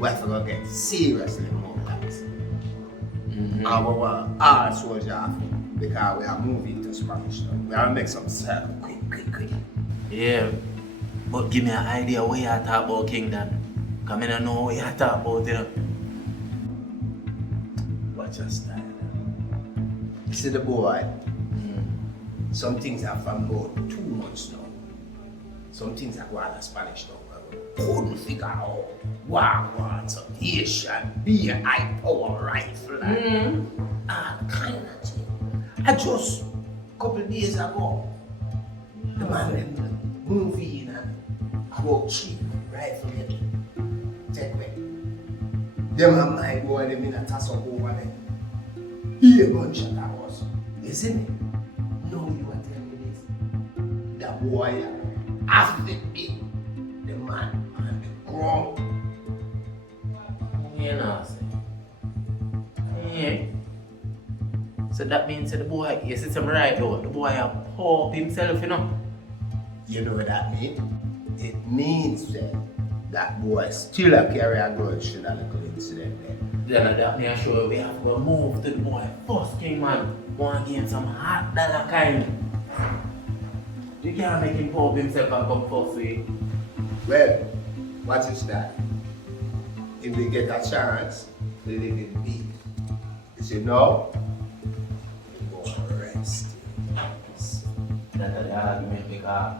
we have to get seriously more lads. And we want all soldiers off because we are moving to Spanish now. We are make some circle quick. Yeah, but give me an idea where you talk about Kingdom. Because I don't know what you talk about, you know. Watch your style. You see the boy? Some things are from about 2 months now. Some things are going to Spanish now. Couldn't figure out what some Asian, be a high power rifle. All kind of thing. I just a couple of days ago, the man them movie in and about 3 rifle take away. Them and my boy them in a toss up over there. He a gunshot at us. Isn't it? No, you are telling me this. That boy have to be the man on the ground. You know, yeah. So that means the boy, you see some right though, the boy have pop himself, you know. You know what that means? It means that boy still a carry a grudge to that little incident there. Then that means sure we have to move to the boy first king man. Want to give him some hot dollar kind. You can't make him pop himself and come first way. Well, what is that? If they get a chance, they live in peace. You say no? They go and rest. That's the argument because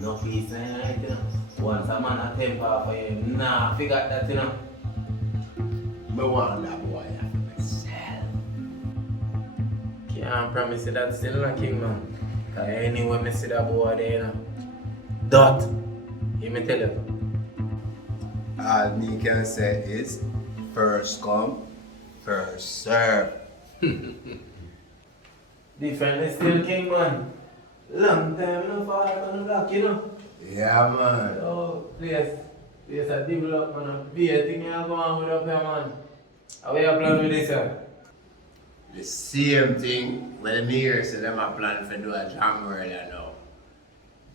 no peace ain't you know. Once a man a temper for you, nah, figure that you know. I want that boy for myself. Can't promise you that still not king man. Cause anyway I see that boy there, you know. Dot. You me tell you. All me can say is first come, first serve. Different still king man. Long time no fall on the block, you know. Yeah man. Oh, place a development and be a thing you go on with up here man. How you plan with this sir? The same thing when me hear say them a plan for do a jam earlier now.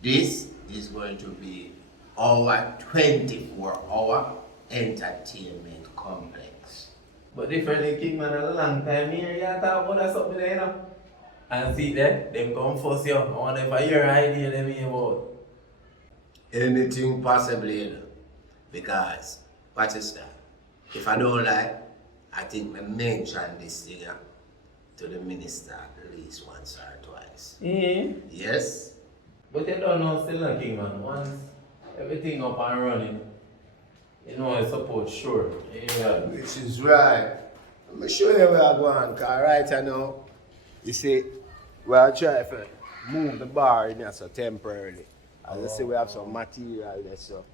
This is going to be our 24-hour entertainment complex. But differently king man a long time here you talk about that something there you know. And see that, them come first you. I wonder if I hear an idea them here about. Anything possibly, you know. Because, watch this now. If I don't like, I think I mention this thing to the minister at least once or twice. Yes? But you don't know still no king man. Once everything up and running, you know I support sure. Yeah. Which is right. I'm going to show you where I'm going. Because right now, you see, we're trying to move the bar in here so temporarily. As I say, we have some material there, so.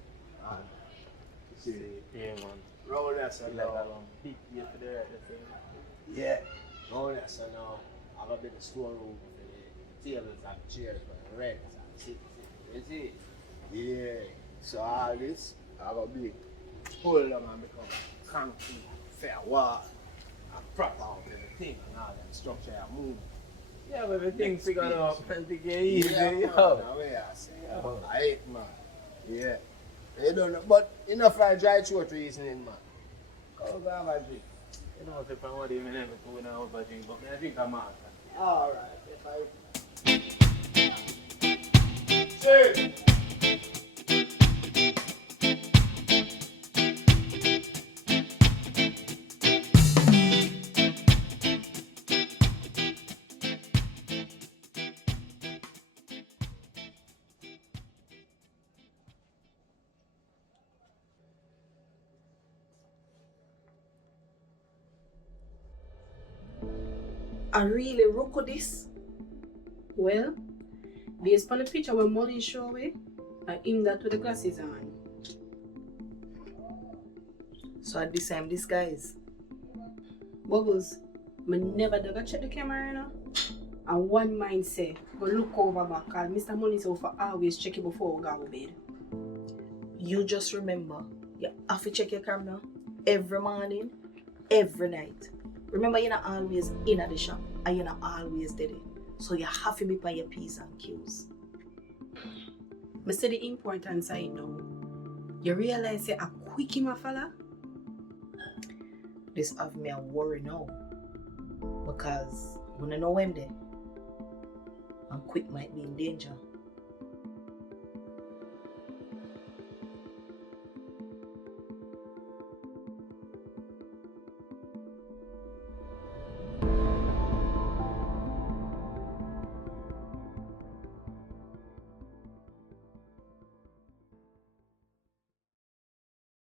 You see, Yeah man. round there, so Like now. a big here for there, the thing. Yeah, round there, so now. I have a bit of storeroom for the tables and chairs for the rent. You see? Yeah. So all this, I have a big pull them and become concrete, fair wall, and proper out everything and all that structure I move. Yeah, but everything figured out. Everything easy. Yeah, man, Yo. now where I say, I hate man. Yeah. You don't know, but enough for a dry throat reasoning, man. Come go have a drink. You know, if I want to never go in a house for drink, but I drink a mark. Alright, Cheers! I really rock with this. Well, based on the picture when money show me, I aim that with the glasses on. So at this time, this guys. Bubbles, I never done check the camera, you know. And one mind say, go look over back, cause Mr. Money say for always check it before we go to bed. You just remember, you have to check your camera every morning, every night. Remember, you're not always in at the shop and you're not always there. So you have to be by your P's and Q's. I say the important side now. You realize say a quick him a fella This have me a worry now. Because when I know him there, and quick might be in danger.